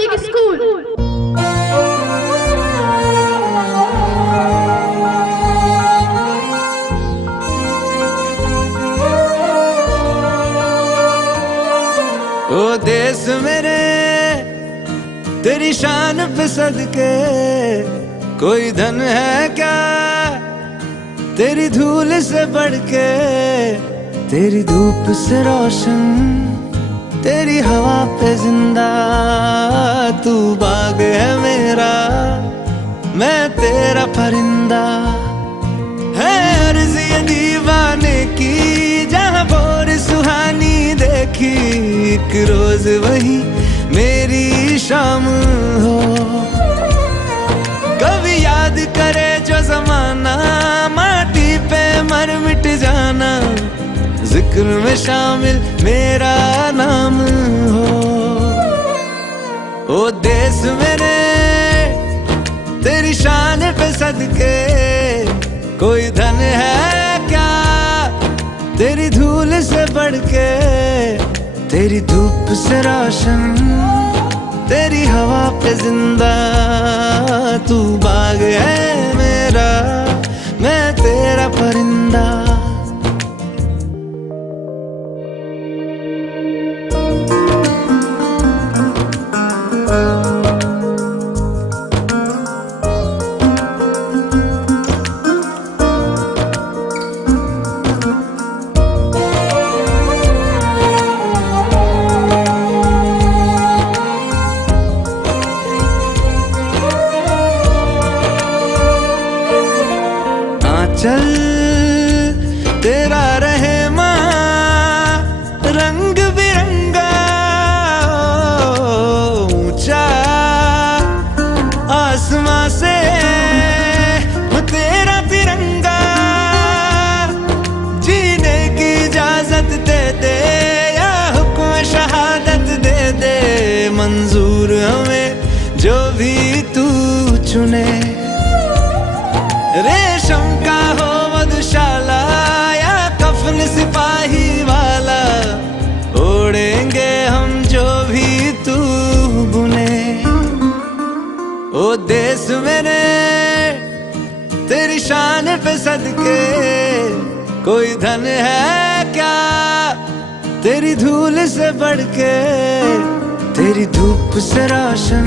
Public school. ओ देश मेरे तेरी शान पे सदके, कोई धन है क्या तेरी धूल से बढ़ के, तेरी धूप से रोशन, तेरी हवा पे जिंदा, तू बाग है मेरा, मैं तेरा परिंदा। है अर्ज़ ये दीवाने की, जहाँ भोर सुहानी देखी, एक रोज वही मेरी शाम हो। कभी याद करे जो जमाना, माटी पे मर मिट जाना, जिक्र में शामिल मेरा नाम हो। ओ देश मेरे तेरी शान पे सदके, कोई धन है क्या तेरी धूल से बढ़ के, तेरी धूप से रोशन, तेरी हवा पे जिंदा, तू बाग है मेरा, मैं तेरा परिंदा। चल तेरा रहे माँ रंग बिरंगा, ऊंचा आसमां से तेरा तिरंगा, जीने की इजाजत दे दे या हुक्म शहादत दे दे, मंजूर हमें जो भी तू चुने। रेशम का हो मधुशाला या कफन सिपाही वाला, ओढ़ेंगे हम जो भी तू बुने। ओ देश मेरे तेरी शान पे सदके, कोई धन है क्या तेरी धूल से बढ़ के, तेरी धूप से रोशन,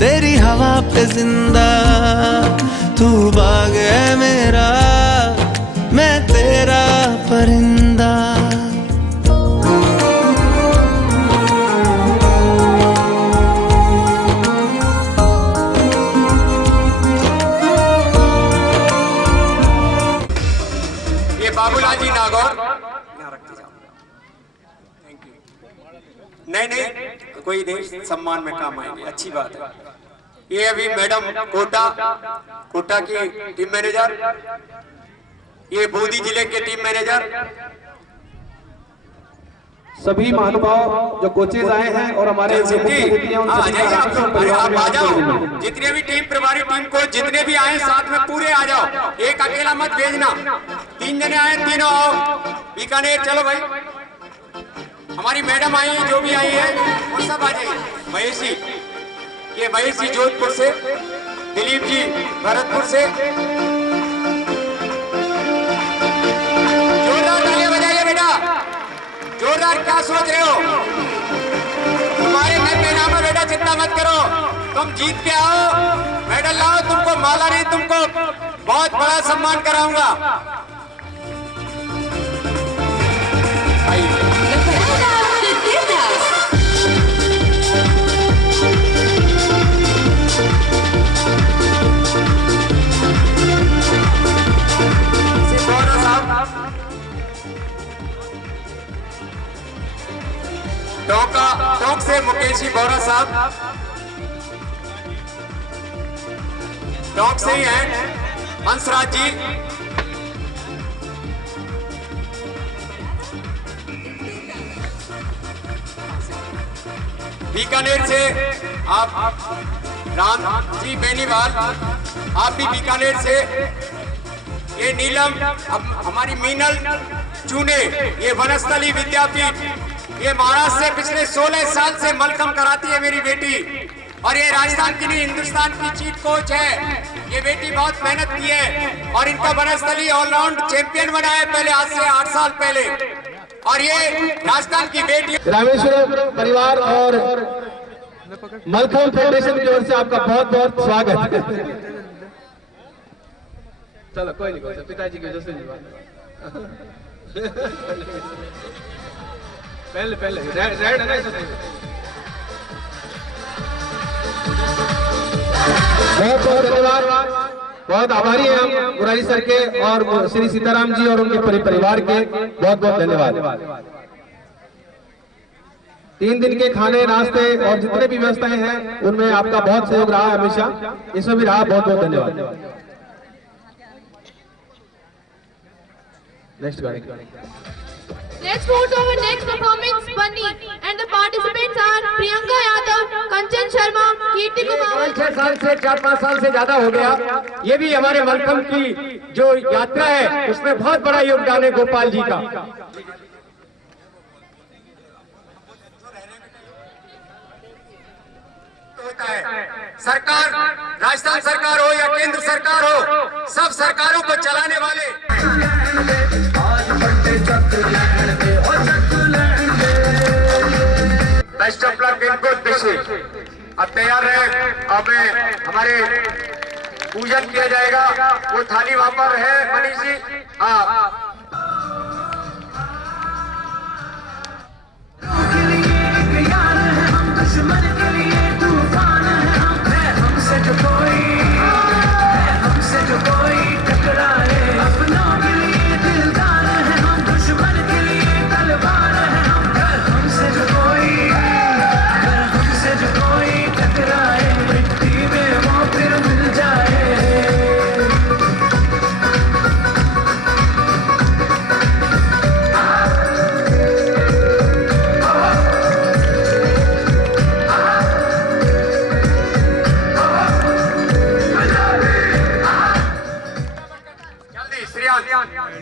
तेरी हवा पे जिंदा, तू बाग है मेरा, मैं तेरा परिंदा। ये बाबूलाल जी नागौर यहाँ रखते जाओ। Thank you. नहीं कोई नहीं, सम्मान में काम आएंगे, अच्छी बात है। ये अभी मैडम कोटा की टीम मैनेजर, ये बूंदी जिले के टीम मैनेजर, सभी महानुभाव जो कोचेज आए हैं और हमारे आ जाओ। जितने भी टीम प्रभारी टीम को जितने भी आए साथ में पूरे आ जाओ, एक अकेला मत भेजना। 3 जने आए, तीनों आओ बीकानेर। चलो भाई, हमारी मैडम आई, जो भी आई है वो सब आ जाइए। महेश जी, ये महेश जी जोधपुर से, दिलीप जी भरतपुर से, जोरदार तालियां बजाइए बेटा, जोरदार। क्या सोच रहे हो? तुम्हारे घर में नाम है बेटा, चिंता मत करो, तुम जीत के आओ, मेडल लाओ, तुमको माला नहीं, तुमको बहुत बड़ा सम्मान कराऊंगा। टोंक से मुकेश जी बोरा साहब, टोंक से ही हैं हंसराज जी, बीकानेर से आप राम जी बेनीवाल, आप भी बीकानेर से। ये नीलम, हमारी मीनल चूने, ये वनस्थली विद्यापीठ ये महाराष्ट्र से पिछले 16 साल से मलखम कराती है मेरी बेटी, और ये राजस्थान की नहीं हिंदुस्तान की चीफ कोच है। ये बेटी बहुत मेहनत की है और इनका बनस्थली ऑलराउंड चैंपियन बना है पहले, आज से 8 साल पहले। और ये राजस्थान की बेटी रामेश्वरम परिवार और मलखम फाउंडेशन की ओर से आपका बहुत बहुत स्वागत है। चलो कोई नहीं, पिताजी की वजह से पहले रेड है ना, बहुत बहुत धन्यवाद, बहुत आभारी हैं हम मुरारी सर के और श्री सीताराम जी और उनके पूरे परिवार के, बहुत बहुत धन्यवाद। 3 दिन के खाने नाश्ते और जितने भी व्यवस्थाएं हैं उनमें आपका बहुत सहयोग रहा हमेशा, इसमें भी रहा, बहुत बहुत धन्यवाद। Next Let's move to our next performance, Bunny, and the participants are Priyanka Yadav, Kanchan Sharma, Kirti Kumar। 6 साल से 4-5 साल से ज्यादा हो गया। ये भी हमारे मलखम की जो यात्रा है उसमें बहुत बड़ा योगदान है गोपाल जी का। होता है सरकार, राजस्थान सरकार हो या केंद्र सरकार हो, सब सरकारों को चलाने वाले बेस्ट ऑफ लक इनको दिशे। अब तैयार रहे, अब हमारे पूजन किया जाएगा, वो थाली वहां पर है मनीष जी। हाँ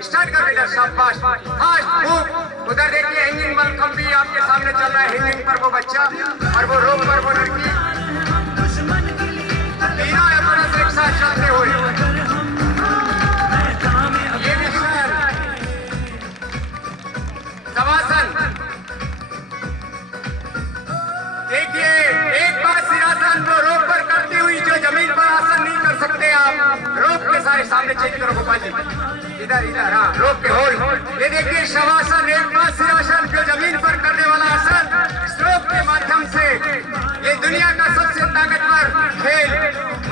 स्टार्ट कर बेटा, शाबाश, फास्ट मूव। उधर देखिए हैंगिंग मलखम भी आपके सामने चल रहा है, हैंगिंग पर वो बच्चा और वो रोप पर वो लड़की, तीनों एम्बुलेंस एक साथ चलते हुए। ये भी शवासन देखिए, एक बार सिरासन वो रोप पर करती हुई, जो जमीन पर आसन नहीं कर सकते आप, रोप के सारे सामने चेक करो गोपाल जी, इधर इधर, हाँ रोप के होल्ड। ये देखिए शवासन, एक बार सिरासन जो जमीन पर करने वाला आसन, इस रोप के माध्यम से ये दुनिया का सबसे ताकतवर खेल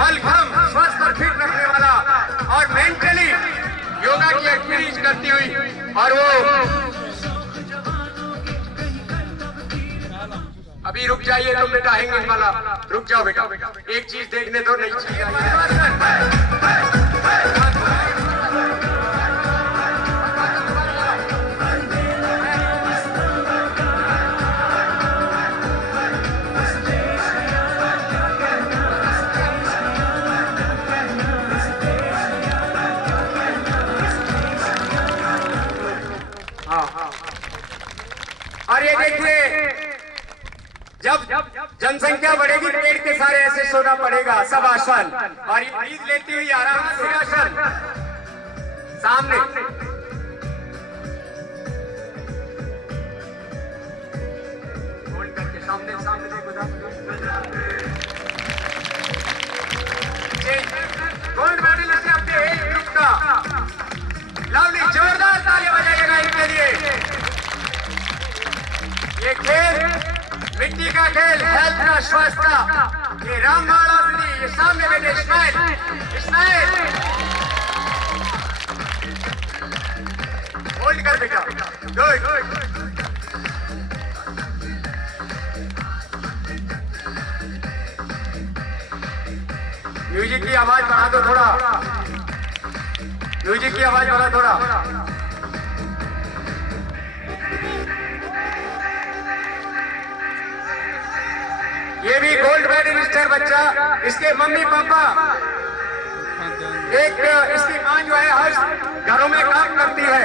मलखम, स्वस्थ और फिट रखने वाला और मेंटली योगा की एक्टिविटीज करती हुई। और वो अभी रुक जाइए तुम बेटा, हैंगिंग वाला रुक जाओ बेटा, एक चीज देखने दो, नहीं चीज। और ये देखिए, जब जनसंख्या बढ़ेगी पेड़ के सारे ऐसे सोना पड़ेगा, सब आसन। और ये ब्रीज लेती हुई आराम से आसन सामने, होल्ड करके सामने सामने देखो, गोल्ड मेडलिस्ट है अपने एज ग्रुप का। लवली, जोरदार तालियां बजाइएगा इनके लिए। ये खेल मिट्टी का खेल, हेल्थ का, स्वास्थ्य का, ये रामबाण आसनी, ये सामने बैठे स्माइल स्माइल, होल्ड कर बेटा, गुड। म्यूजिक की आवाज बढ़ा दो थोड़ा, म्यूजिक की आवाज बढ़ा थोड़ा। ये भी गोल्ड मेडलिस्ट बच्चा, इसके मम्मी पापा, एक इसकी मां जो है हर घरों में काम करती है।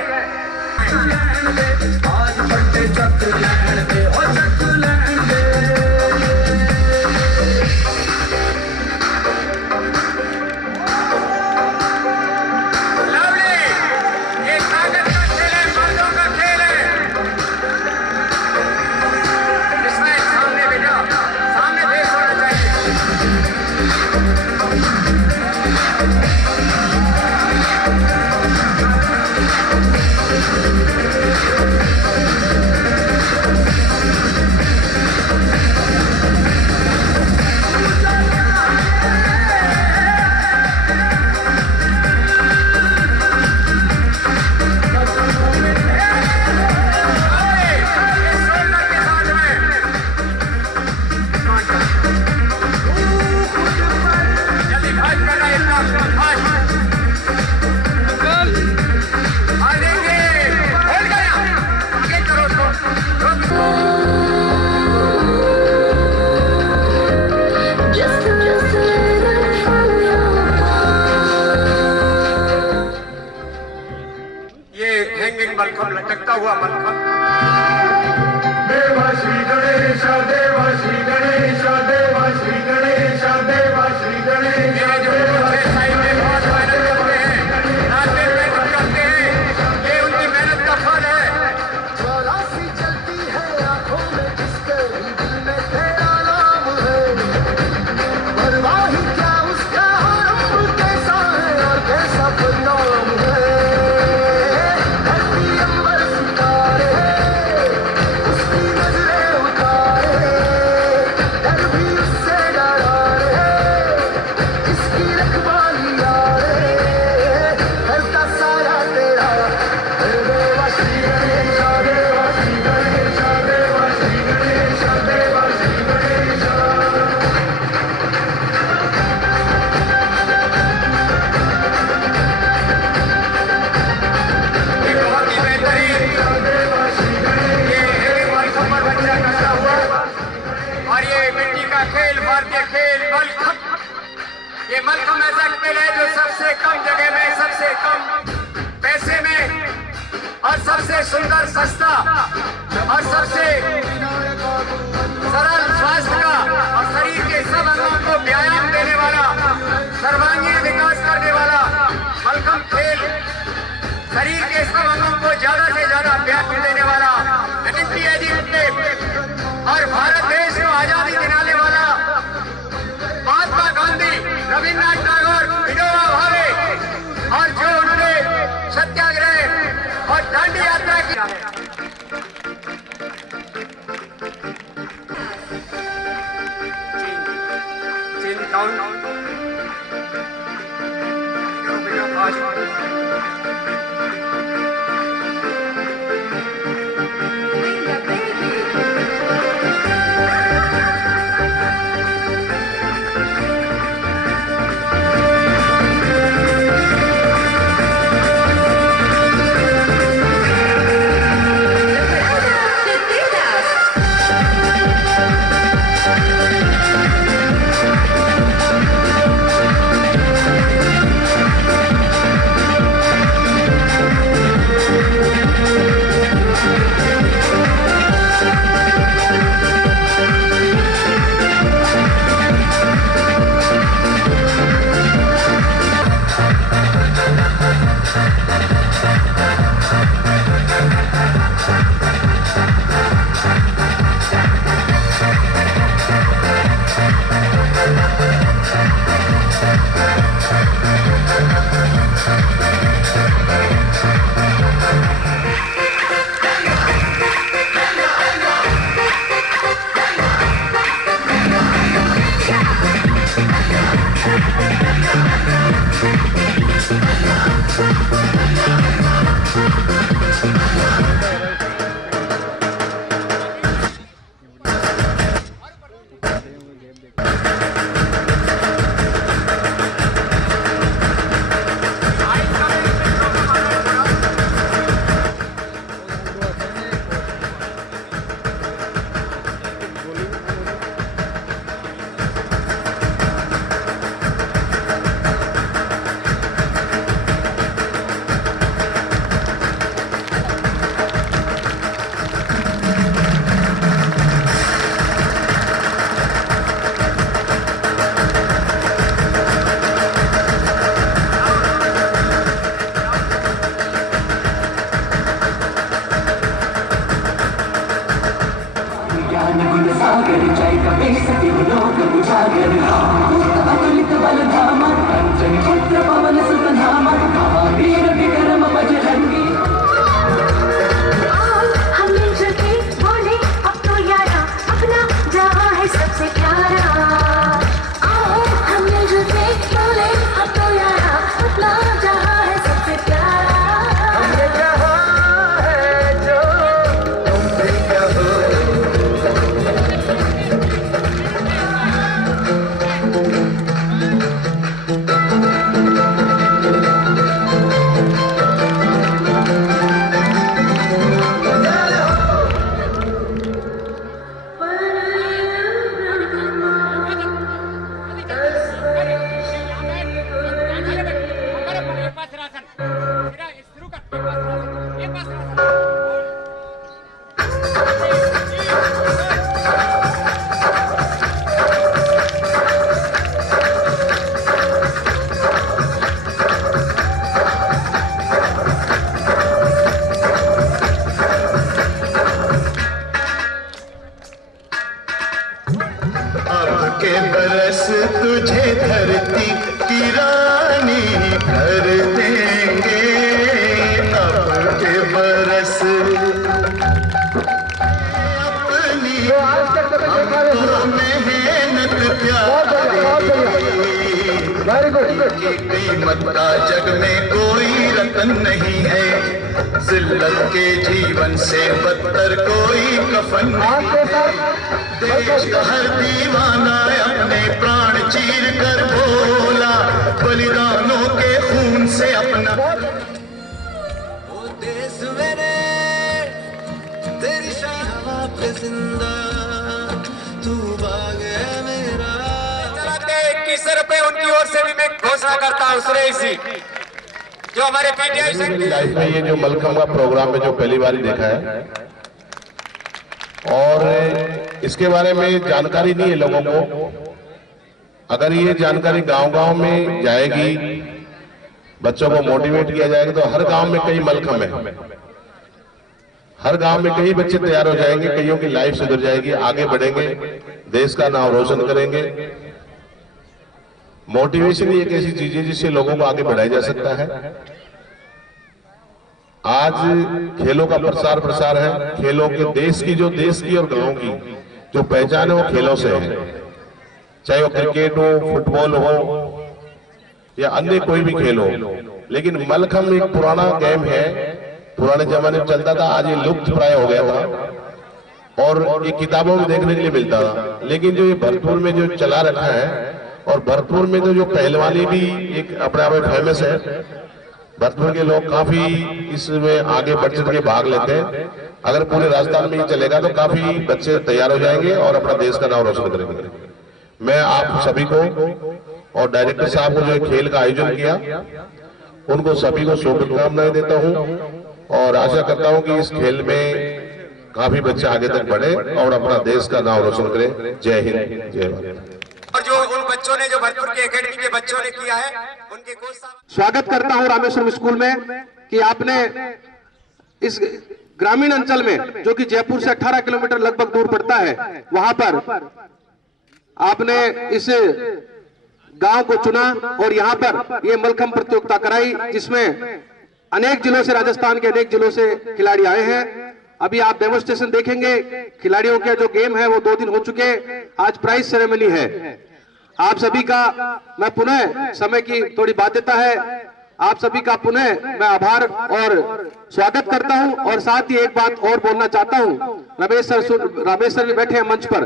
हुआ मलखम। देवा श्री गणेश देवा श्री गणेश देवा श्री गणेश देवा श्री गणेश ये जो बच्चे साइड में बहुत मेहनत करते हैं, रात दिन मेहनत करते हैं, ये उनकी मेहनत का फल है। सी चलती है आंखों में जिसके दिल में तेरा नाम है, परवाही क्या उसका रंग कैसा है और कैसा परिणाम है। धरती अंबर सितारे उसकी नजरें उतारे, डर भी उससे डरा रे, इसकी रखवाली यारे, करता सारा तेरा देवा श्री गणेश देवा श्री गणेश देवा श्री गणेश देवा श्री गणेश। ये बहुत ही बेहतरीन ये मलखम पर बच्चा करता हुआ और ये मिट्टी का खेल, भारतीय खेल मलखम। ये मलखम ऐसा खेल है जो सबसे कम जगह में, सबसे कम पैसे में और सबसे सुंदर, सस्ता और सबसे सरल स्वास्थ्य का और शरीर के सब अंगों को व्यायाम देने वाला, सर्वांगीण विकास करने वाला मलखम खेल, शरीर के सब अंगों को ज्यादा से ज्यादा व्यायाम देने वाला, एंटी एजिंग टेप और भारत देश को आजादी दिलाने वाला महात्मा गांधी, रविन्द्रनाथ टैगोर, विनोबा भावे और जो उन्होंने सत्याग्रह और दांडी यात्रा किया है। चीन टाउन वीडियो फास्ट के बरस तुझे धरती की रानी कर देंगे, अब के बरस अपनी हमको मेहनत की कीमत का जग में कोई रतन नहीं है, जिल्लत के जीवन से बदतर कोई कफन नहीं है। देश का हर दीवाना अपने प्राण चीर कर बोला, बलिदानों के खून से अपना ओ देश मेरे तेरी शाह पे जिंदा तू बाग है मेरा। चलाते 21 रुपए उनकी ओर से भी मैं घोषणा करता हूँ सुरेश जी, जो हमारे पीटीआई मेरी लाइफ में ये जो मलखम का प्रोग्राम में जो पहली बार ही देखा है, और इसके बारे में जानकारी नहीं है लोगों को। अगर ये जानकारी गांव-गांव में जाएगी, बच्चों को मोटिवेट किया जाएगा, तो हर गांव में कई मलखम है, हर गांव में कई बच्चे तैयार हो जाएंगे, कईयों की लाइफ सुधर जाएगी, आगे बढ़ेंगे, देश का नाम रोशन करेंगे। मोटिवेशन ही एक ऐसी चीज है जिससे लोगों को आगे बढ़ाया जा सकता है। आज खेलों का प्रसार है, खेलों के देश की और गांव की जो पहचान है वो खेलों से है, चाहे वो क्रिकेट हो, फुटबॉल हो या अन्य कोई भी खेल हो। लेकिन मलखम एक पुराना गेम है, पुराने जमाने में चलता था, आज ये लुप्त प्राय हो गया था और ये किताबों में देखने के लिए मिलता था। लेकिन जो ये भरतपुर में जो चला रखा है, और भरतपुर में तो जो पहलवानी भी एक अपने आप में फेमस है, भरतपुर के लोग काफी इसमें आगे बढ़ चढ़ के भाग लेते हैं। अगर पूरे राजस्थान में ये चलेगा तो काफी बच्चे तैयार हो जाएंगे और अपना देश का नाम रोशन करेंगे। मैं आप सभी को और डायरेक्टर साहब को जो खेल का आयोजन किया, उनको सभी को शुभकामनाएं देता हूं और आशा करता हूं कि इस खेल में काफी बच्चे आगे तक बढ़े और अपना देश का नाम रोशन करें। जय हिंद, जय भारत। और जो उन बच्चों ने, जो भरतपुर के एकेडमी के बच्चों ने किया है, उनके कोच साहब स्वागत करता हूं रामेश्वरम स्कूल में कि आपने इस ग्रामीण अंचल में, जो कि जयपुर से 18 किलोमीटर लगभग दूर पड़ता है, वहां पर आपने इस गांव को चुना और यहां पर ये मलखम प्रतियोगिता कराई, जिसमें अनेक जिलों से, राजस्थान के अनेक जिलों से खिलाड़ी आए हैं। अभी आप डेमोन्स्ट्रेशन देखेंगे, खिलाड़ियों के जो गेम है वो 2 दिन हो चुके, आज प्राइज सेरेमनी है। आप सभी का मैं पुनः, समय की थोड़ी बाध्यता है, आप सभी का पुनः मैं आभार और स्वागत करता हूं। और साथ ही एक बात और बोलना चाहता हूं, रमेश सर भी बैठे हैं मंच पर,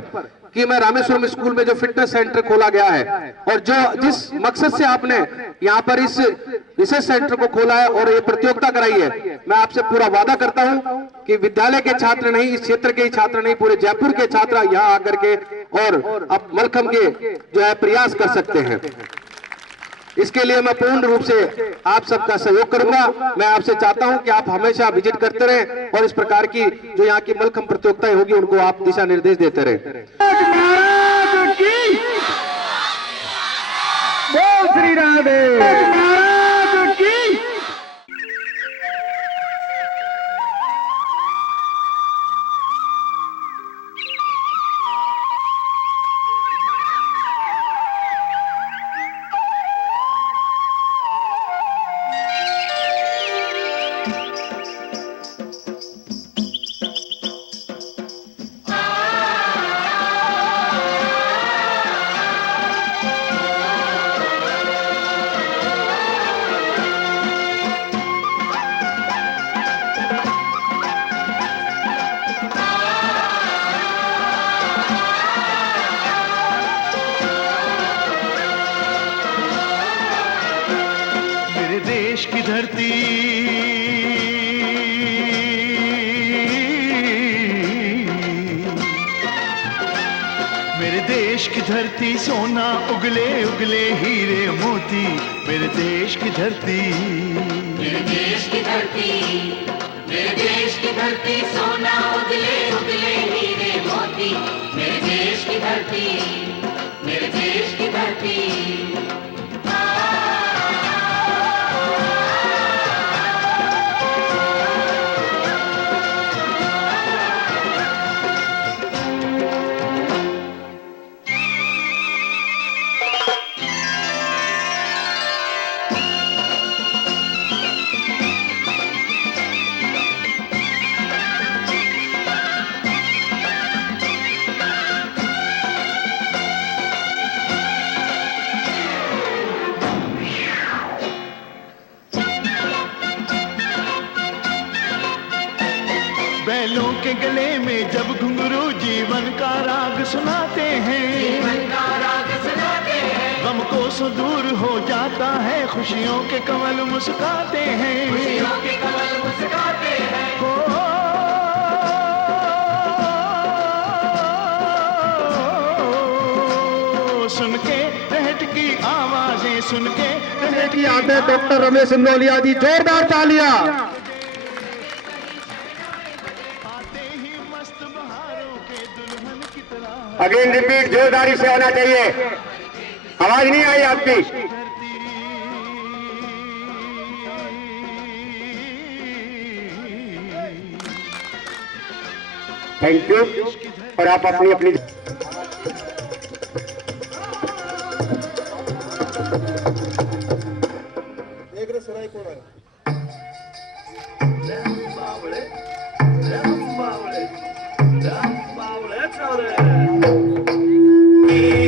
कि मैं रामेश्वरम स्कूल में जो फिटनेस सेंटर खोला गया है और जो जिस मकसद से आपने यहाँ पर इस रिसर्च सेंटर को खोला है और ये प्रतियोगिता कराई है, मैं आपसे पूरा वादा करता हूं कि विद्यालय के छात्र नहीं, इस क्षेत्र के ही छात्र नहीं, पूरे जयपुर के छात्र यहाँ आकर के और अब मलखम के जो है प्रयास कर सकते हैं। इसके लिए मैं पूर्ण रूप से आप सबका सहयोग करूंगा। मैं आपसे चाहता हूं कि आप हमेशा विजिट करते रहें और इस प्रकार की जो यहाँ की मलखम प्रतियोगिताएं होगी उनको आप दिशा निर्देश देते रहें। श्री राधे। देश की धरती मेरे देश की धरती सोना उगले उगले हीरे मोती मेरे देश की धरती मेरे देश की धरती मेरे देश की धरती सोना उगले उगले हीरे मोती मेरे देश की धरती मेरे देश की धरती राग सुनाते हैं, गम को सो दूर हो जाता है, खुशियों के कमल मुस्काते हैं, सुन के रहट की आवाजें सुन के की आते डॉक्टर रमेश सिंधोलिया जी, जोरदार तालियां। आते ही मस्त बहारों के दुल्हन की तरह अगेन रिपीट, जोरदारी से होना चाहिए, आवाज नहीं आई आपकी। Thank you. और आप अपनी अपनी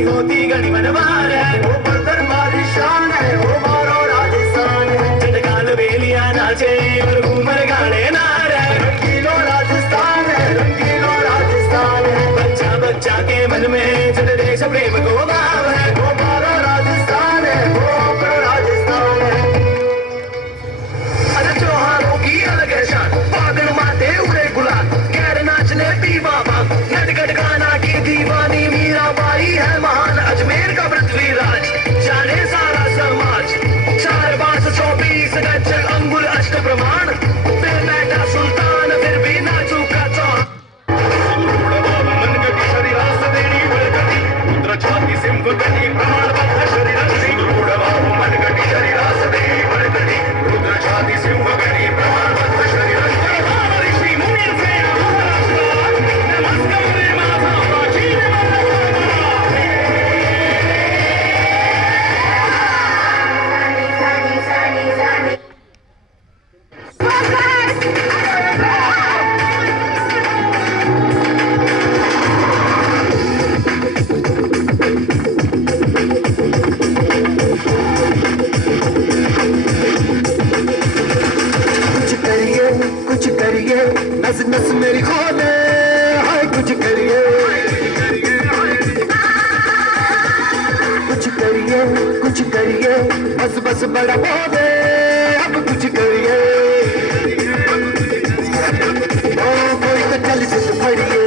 होती घड़ी मनवार है, वो बर्तन मारी शान है, वो मारो राजस्थान है, चटकाल बेलिया नाचे और घूमर गाने नार है, रंगीलो राजस्थान है, रंगीलो राजस्थान है, बच्चा बच्चा के मन में जन देश प्रेम को भाव है, वो मारो राजस्थान है, वो अपनो राजस्थान है। अरे त्योहारों की अलग है शान, पागल माते उड़े गुलाल, गैर नाचने पी बाबा, नटखट गाना की दीवानी मीराबाई है महान, अजमेर का पृथ्वीराज जाने सारा समाज, 4 बांस 24 गज अंगुल अष्ट प्रमाण, फिर बैठा सुल्तान फिर भी ना चूका चौहान। छाती सिंह प्रमाण बद्ध शरीर सिंह रूढ़बाबू मनगटी शरीरास देवी बड़गटी रुद्र छाती सिंह गणी प्रमाण बद्ध शरीर ऋषि मुनि से नमस्कार माता प्राचीन कुछ करिए नस नस मेरी खोले, हाय कुछ करिए, कुछ करिए बस बस बड़ा बोले, अब कुछ करिए, ओ कोई तो चल से तो पड़िए,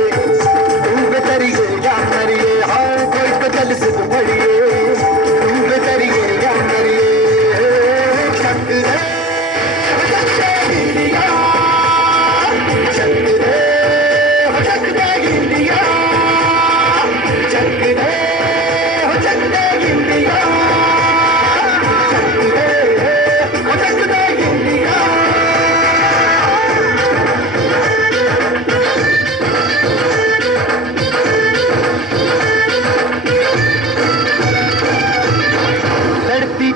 तू बेतरिए या मरिए, हाँ कोई तो चल से तो पड़िए, तू बेतरिए या मरिए, शक रे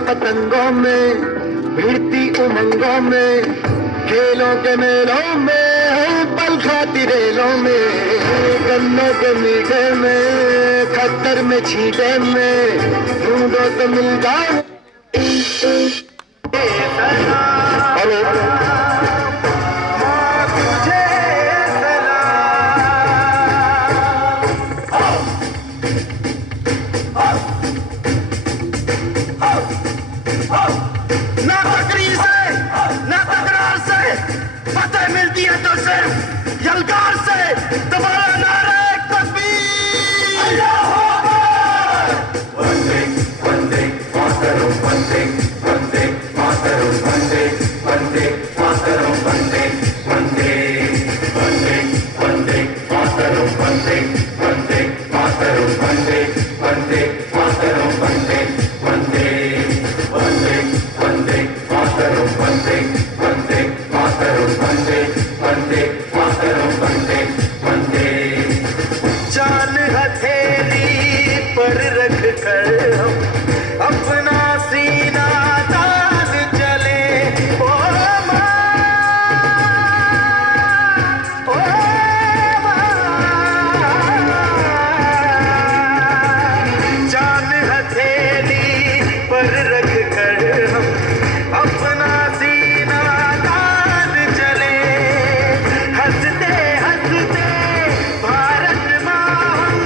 पतंगों में भिड़ती उमंगों में, खेलों के मेलों में, पल खाती रेलों में, गन्नों के मीठे में, खतर में छींटे में, ढूंढो तो मिल जाओ। ना तकरीर से ना तकरार से फतेह मिलती है तो सिर्फ यलकार से, दोबारा नारे तकबीर, अल्लाहू अकबर। वंदे वंदे मातरम, वंदे वंदे मातरम, वंदे वंदे मातरम, वंदे वंदे वंदे वंदे मातरम, वंदे वंदे मातरम, वंदे वंदे मातरम, वंदे वंदे वंदे वंदे मातरम, वंदे वंदे मातरम, वंदे वंदे मातरम, वंदे वंदे। जान हथेली पर रख कर हम अपना सीना तान चले, ओ माँ, ओ माँ, जान हथेली पर रख कर हम अपना सीना तान चले, हंसते हंसते भारत माँ हम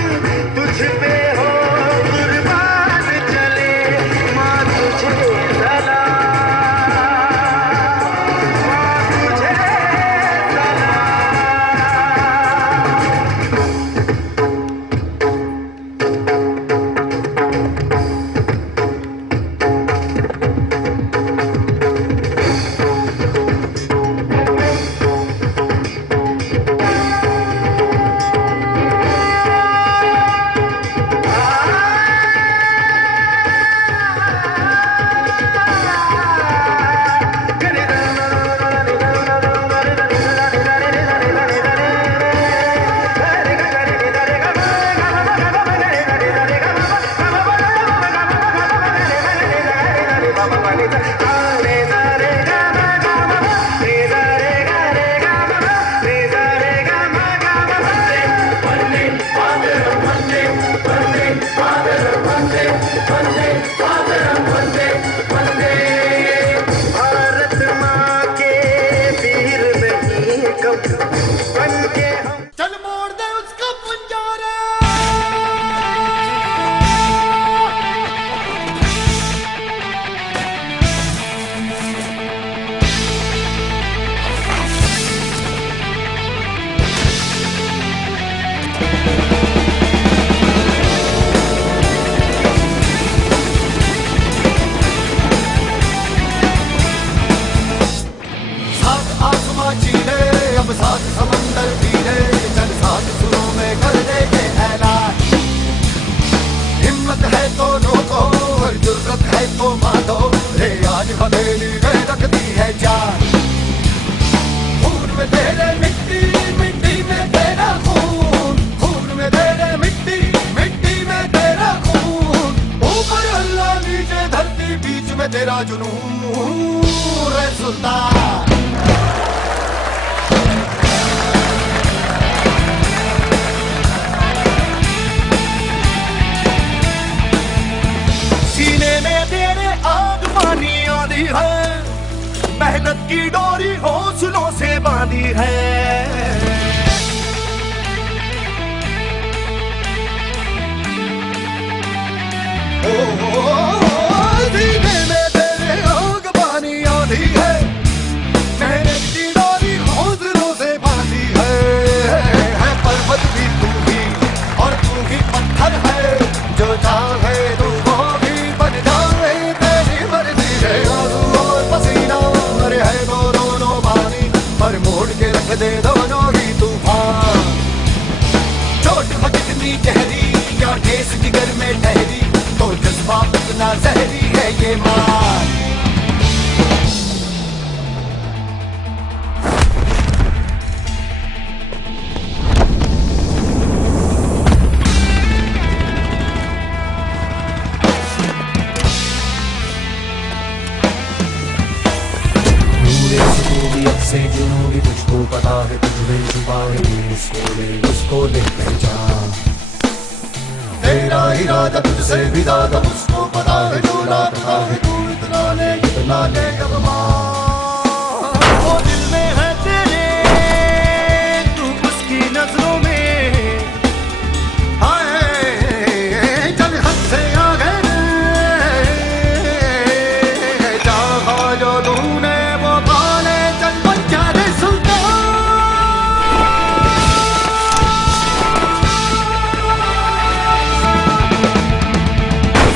तेरा जुनून रे सुल्तान। सीने में तेरे आग पानी आती है, मेहनत की डोरी हौसलों से बांधी है। सीने में तेरे आग पानी आती है, मेहनत की डोरी हौसलों से बांधी है पर्वत भी तू ही और तू ही पत्थर है, जो चाहे तू वो भी बन जाए, तेरी मर्जी है आंसू और पसीना, अरे है तो दोनों पानी पर मोड़ के रख दे दोनों ही तूफान। चोट हो कितनी गहरी या ठेस जिगर में ठहरी, तो जज्बा इतना जहरी है ये मान। से जुनूनी तुझको पता है, तुझे छुपा है उसको ले पहचान। तेरा इरादा तुझसे भी ज्यादा उसको पता है, जो रखा है तू इतना ले अब मान। वो दिल में है तेरे तू उसकी नजरों में, हाय चल हद से आ गए, चाहा जो तूने वो पाले, चल बन जा रे सुल्तान।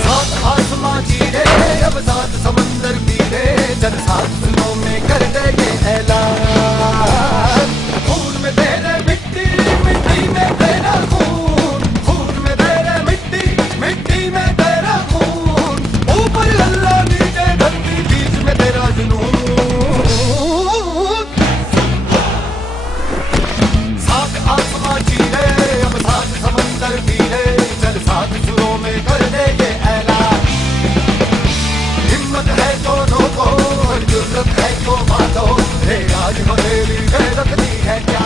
सात आसमां चीरे अब सात समंदर पीरे, चल सात दिलों में कर दे ये ऐलान। खून में तेरे मिट्टी मिट्टी में तेरा खून, खून में तेरे मिट्टी मिट्टी में तेरा खून, ऊपर अल्लाह नीचे धरती बीच में तेरा जुनून। सात आसमां चीरे अब सात समंदर पीरे, चल सात सुरों में कर दे ये ऐलान। हिम्मत है दोनों को और जुर्रत है तो मानो, रे आज हो तेरी गैरत दी है क्या।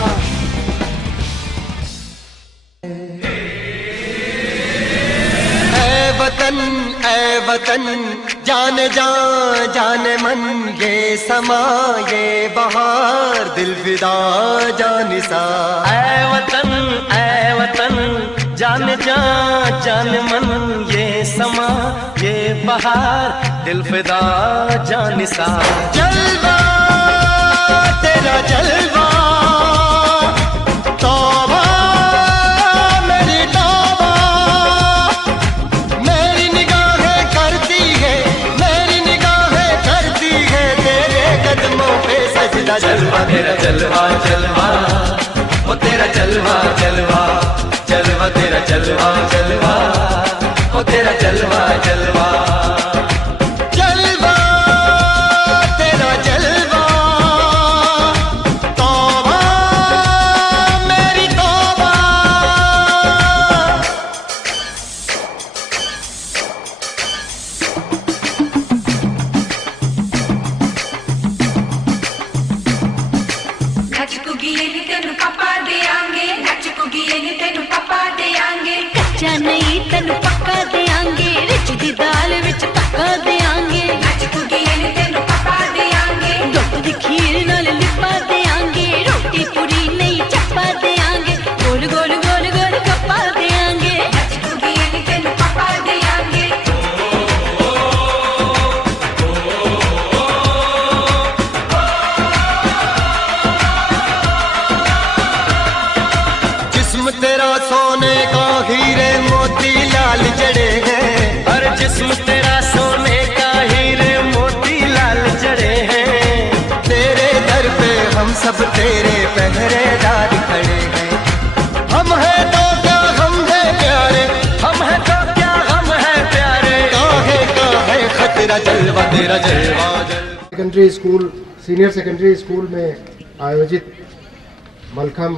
ऐ वतन जान जान मन, ये समा ये बहार दिल फिदा जानिसा। ऐ वतन जान जान मन, ये समा ये बहार दिल फिदा जानिसा। जलवा तेरा जलवा, तौबा मेरी तौबा, मेरी निगाहें करती है, मेरी निगाहें करती है तेरे कदमों पे सजदा। जलवा तेरा जलवा जलवा, वो तेरा जलवा जलवा, जलवा तेरा जलवा जलवा, वो तेरा जलवा जलवा। जलवा तेरा जलवा, तौबा मेरी तौबा। कच्चा नहीं तेनू पक्का देंगे, रिच दी दाल विच पक्का देंगे, दुध दी खीर नाल लिपा देंगे, रोटी पूरी नहीं चप्पा देंगे, गोल गोल गोल गोल कप्पा देंगे। जिस्म तेरा सोने का हीरे मोती लाल जड़े हैं, हर जिस्म तेरा सोने का हीरे मोती लाल जड़े हैं। तेरे दर पे हम सब तेरे पहरेदार खड़े हैं। हम हैं तो क्या हम हैं प्यारे, हम हैं तो क्या हम हैं प्यारे, काहे खतरा जलवा तेरा जलवा जलवा। Secondary school senior secondary school में आयोजित मलखम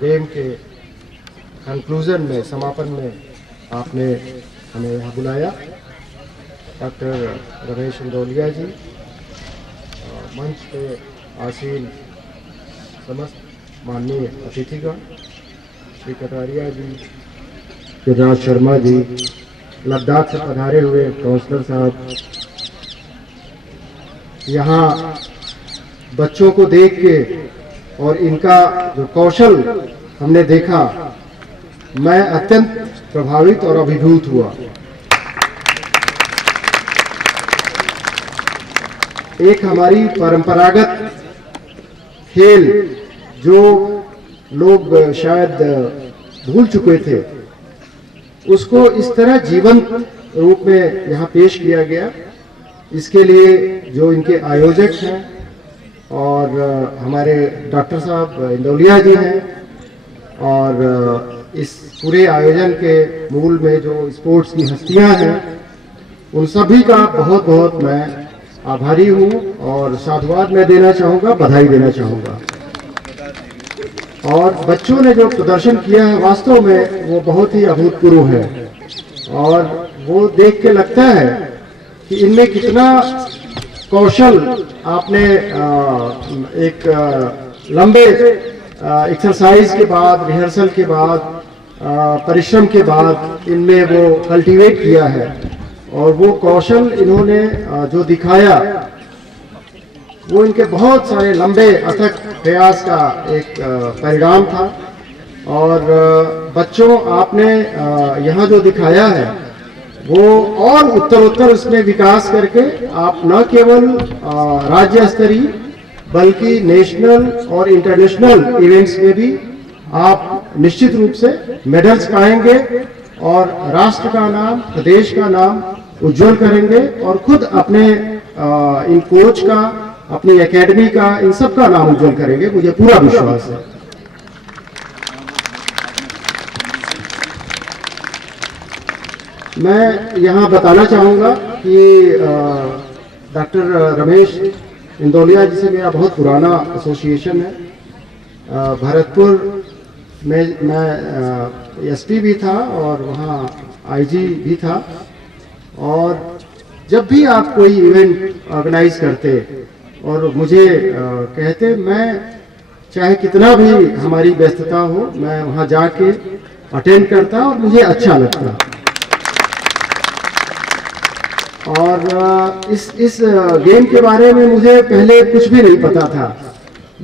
गेम के कंक्लूजन में समापन में आपने हमें यहाँ बुलाया। डॉक्टर रमेश इंदौलिया जी, मंच पे आसीन समस्त माननीय अतिथिगण, श्री कटारिया जी, गिरिराज शर्मा जी, लद्दाख से पधारे हुए काउंसलर साहब, यहाँ बच्चों को देख के और इनका जो कौशल हमने देखा, मैं अत्यंत प्रभावित और अभिभूत हुआ। एक हमारी परंपरागत खेल जो लोग शायद भूल चुके थे, उसको इस तरह जीवंत रूप में यहाँ पेश किया गया। इसके लिए जो इनके आयोजक हैं और हमारे डॉक्टर साहब इंदौलिया जी हैं, और इस पूरे आयोजन के मूल में जो स्पोर्ट्स की हस्तियां हैं, उन सभी का बहुत बहुत मैं आभारी हूँ और साधुवाद मैं देना चाहूँगा, बधाई देना चाहूँगा। और बच्चों ने जो प्रदर्शन किया है वास्तव में वो बहुत ही अभूतपूर्व है, और वो देख के लगता है कि इनमें कितना कौशल आपने एक लंबे एक्सरसाइज के बाद, रिहर्सल के बाद, परिश्रम के बाद इनमें वो कल्टीवेट किया है। और वो कौशल इन्होंने जो दिखाया वो इनके बहुत सारे लंबे अथक प्रयास का एक परिणाम था। और बच्चों, आपने यहाँ जो दिखाया है वो और उत्तरोत्तर उसमें विकास करके आप न केवल राज्य स्तरीय बल्कि नेशनल और इंटरनेशनल इवेंट्स में भी आप निश्चित रूप से मेडल्स पाएंगे और राष्ट्र का नाम, प्रदेश का नाम उज्जवल करेंगे, और खुद अपने इन कोच का, अपनी एकेडमी का, इन सब का नाम उज्जवल करेंगे, मुझे पूरा विश्वास है। मैं यहाँ बताना चाहूँगा कि डॉक्टर रमेश इंदौलिया जी से मेरा बहुत पुराना एसोसिएशन है। भरतपुर में मैं एसपी भी था और वहाँ आईजी भी था, और जब भी आप कोई इवेंट ऑर्गेनाइज करते और मुझे कहते, मैं चाहे कितना भी हमारी व्यस्तता हो, मैं वहाँ जाके अटेंड करता और मुझे अच्छा लगता। और इस गेम के बारे में मुझे पहले कुछ भी नहीं पता था।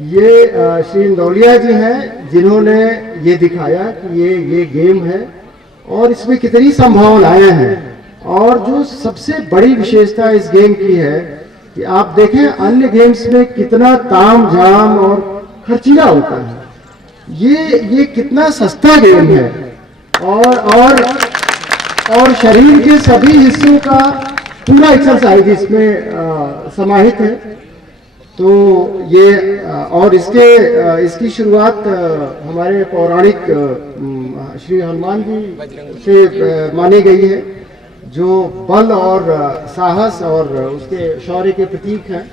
ये श्री इंदौलिया जी हैं जिन्होंने ये दिखाया कि ये गेम है और इसमें कितनी संभावनाएं हैं। और जो सबसे बड़ी विशेषता इस गेम की है कि आप देखें अन्य गेम्स में कितना ताम झाम और खर्चीला होता है, ये कितना सस्ता गेम है, और शरीर के सभी हिस्सों का पूरा एक्सरसाइज इसमें समाहित है। तो ये और इसकी शुरुआत हमारे पौराणिक श्री हनुमान जी से मानी गई है, जो बल और साहस और उसके शौर्य के प्रतीक हैं।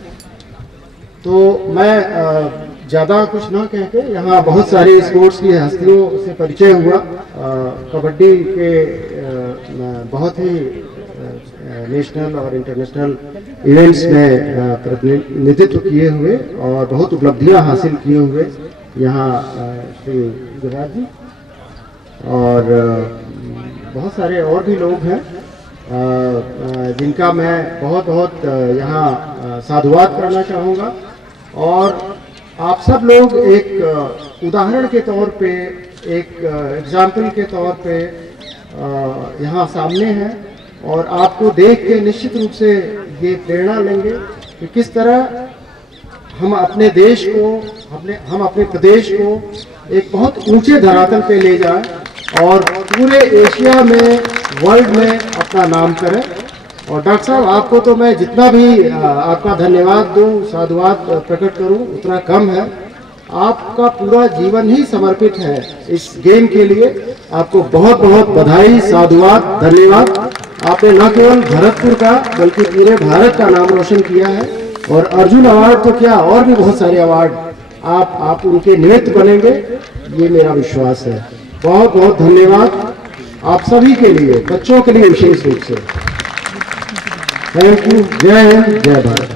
तो मैं ज़्यादा कुछ ना कह के यहाँ बहुत सारी स्पोर्ट्स की हस्तियों से परिचय हुआ। कबड्डी के बहुत ही नेशनल और इंटरनेशनल इवेंट्स में प्रतिनिधित्व किए हुए और बहुत उपलब्धियां हासिल किए हुए यहाँ श्री गिरिराज जी और बहुत सारे और भी लोग हैं जिनका मैं बहुत बहुत यहाँ साधुवाद करना चाहूँगा। और आप सब लोग एक उदाहरण के तौर पे, एक एग्जाम्पल के तौर पे यहाँ सामने हैं और आपको देख के निश्चित रूप से ये प्रेरणा लेंगे कि किस तरह हम अपने देश को, हम अपने प्रदेश को एक बहुत ऊंचे धरातल पे ले जाएं और पूरे एशिया में, वर्ल्ड में अपना नाम करें। और डॉक्टर साहब, आपको तो मैं जितना भी आपका धन्यवाद दूं, साधुवाद प्रकट करूं, उतना कम है। आपका पूरा जीवन ही समर्पित है इस गेम के लिए। आपको बहुत बहुत बधाई, साधुवाद, धन्यवाद। आपने न केवल भरतपुर का बल्कि पूरे भारत का नाम रोशन किया है। और अर्जुन अवार्ड तो क्या, और भी बहुत सारे अवार्ड आप उनके निमित्त बनेंगे, ये मेरा विश्वास है। बहुत बहुत धन्यवाद आप सभी के लिए, बच्चों के लिए विशेष रूप से। Thank you. जय हिंद, जय भारत।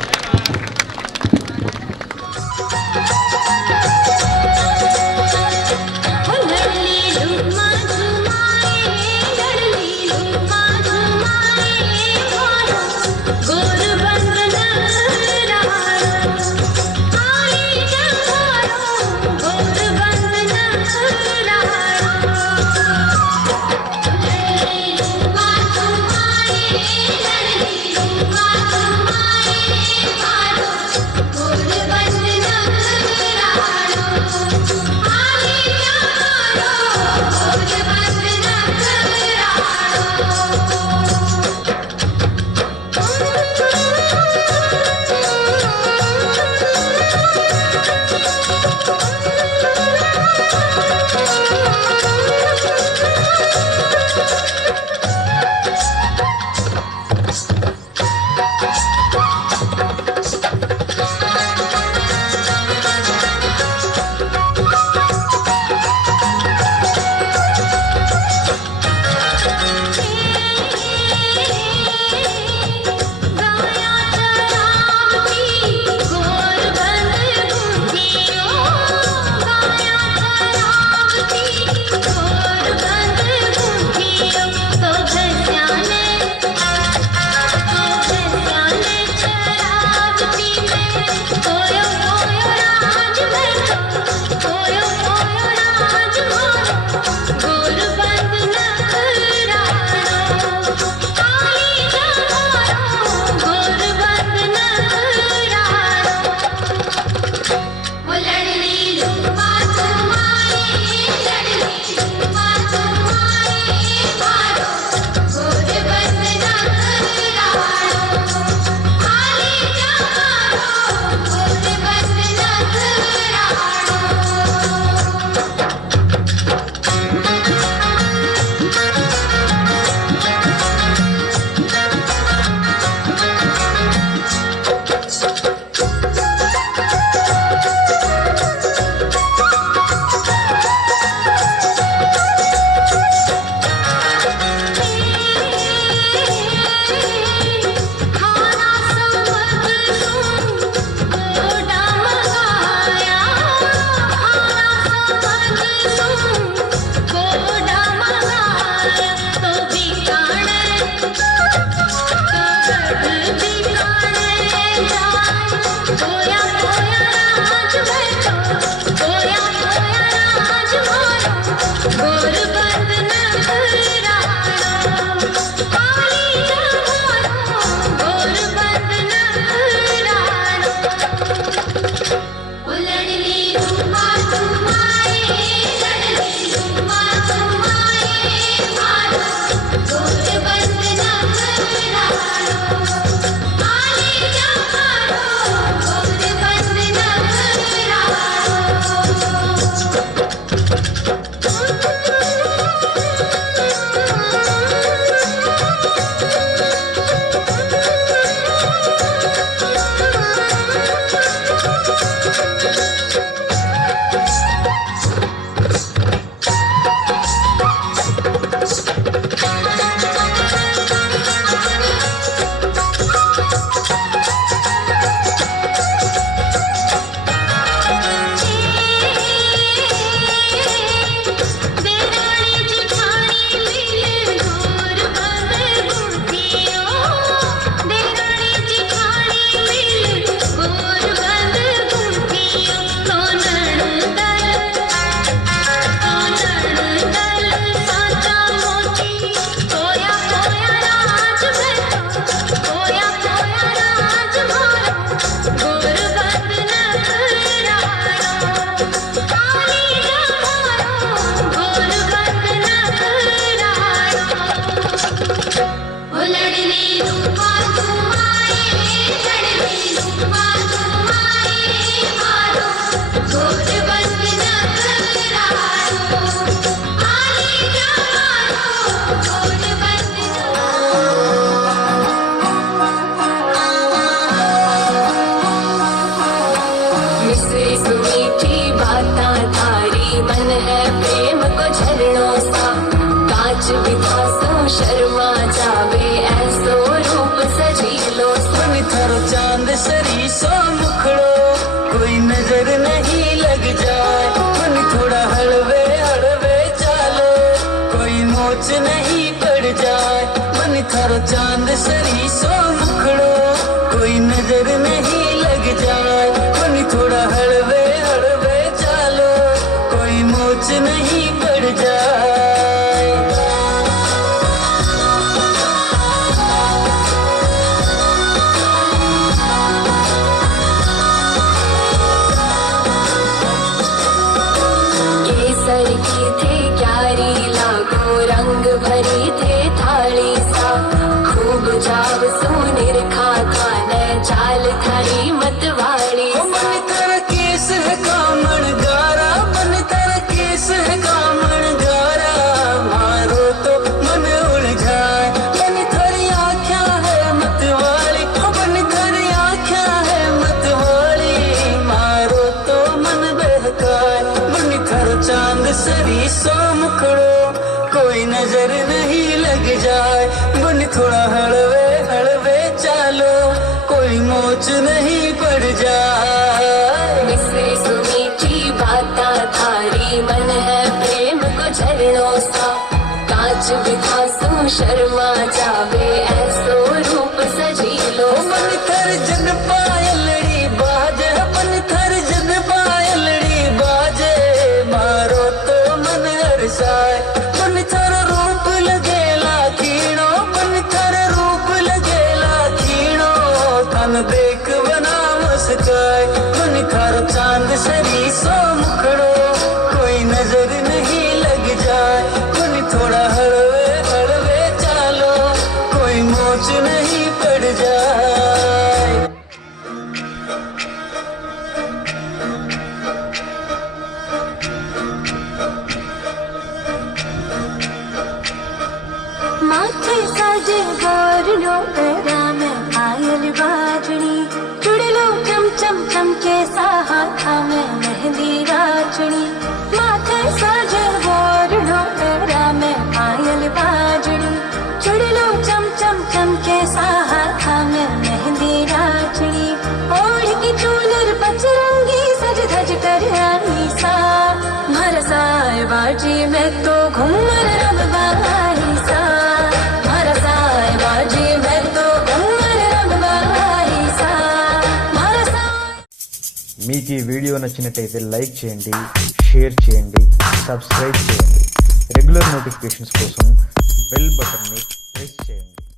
शर्मा जावे ऐसो रूप सजीला। मोच नहीं पड़ जाए मन थारो चांद सरी सो मुखड़ो कोई नजर नहीं लग जाए मन थोड़ा हड़वे हड़वे चालो कोई मोच नहीं पड़ जाए केसर की थी क्यारी लाखों रंग भरी थे थाली सा खूब जाव सुनिर खा खाने चाल थारी मतवाड़ी मन तेरा केस है कामण गारा मन तेरा केस है कामण गारा मारो तो मन उड़ जाए मन थारी आँखा है मतवाली मन थारी आँखा है मतवाली मारो तो मन बहकाए मन थारो चांद सरी सो मुखड़ो कोई नजर नहीं लग जाए मन थोड़ा हड़वे हड़वे चालो कोई मोच नहीं पड़ जाए मिश्री सुमीठी बाता थारी मन है प्रेम को झरणों सा कांच बिखासू शर्मा जावे ऐसो रूप सजी लो मन थर जन पायलड़ी बाजे मन थर जन पायलड़ी बाजे मारो तो मन हरसाए मन थर रूप लगेला खीणो मन थर रूप लगेला खीणो तन देख बना मुस्काए मन थर चांद सरी सो मुखड़ो कोई नजर नहीं लग जाए मन थोड़ा हड़वे हड़वे चालो कोई मोच नहीं पड़ जाए माथे साजे गोरनो पैरा में पायल बाजनी चुड़लो चम चम चम के हाथा में मेहंदी राजनी माथे साजे गोरनो पैरा में पायल बाजनी चुड़लो चम चम चम के हाथा में मेहंदी राजनी ओढ़ की चूनर बजरंगी सज धज कर आई सा मर साए बाजी में तो घूमर रब बाई सा మీకు ఈ వీడియో నచ్చినట్టయితే లైక్ చేయండి, షేర్ చేయండి, సబ్స్క్రైబ్ చేయండి. రెగ్యులర్ నోటిఫికేషన్స్ కోసం బెల్ బటన్ని ప్రెస్ చేయండి.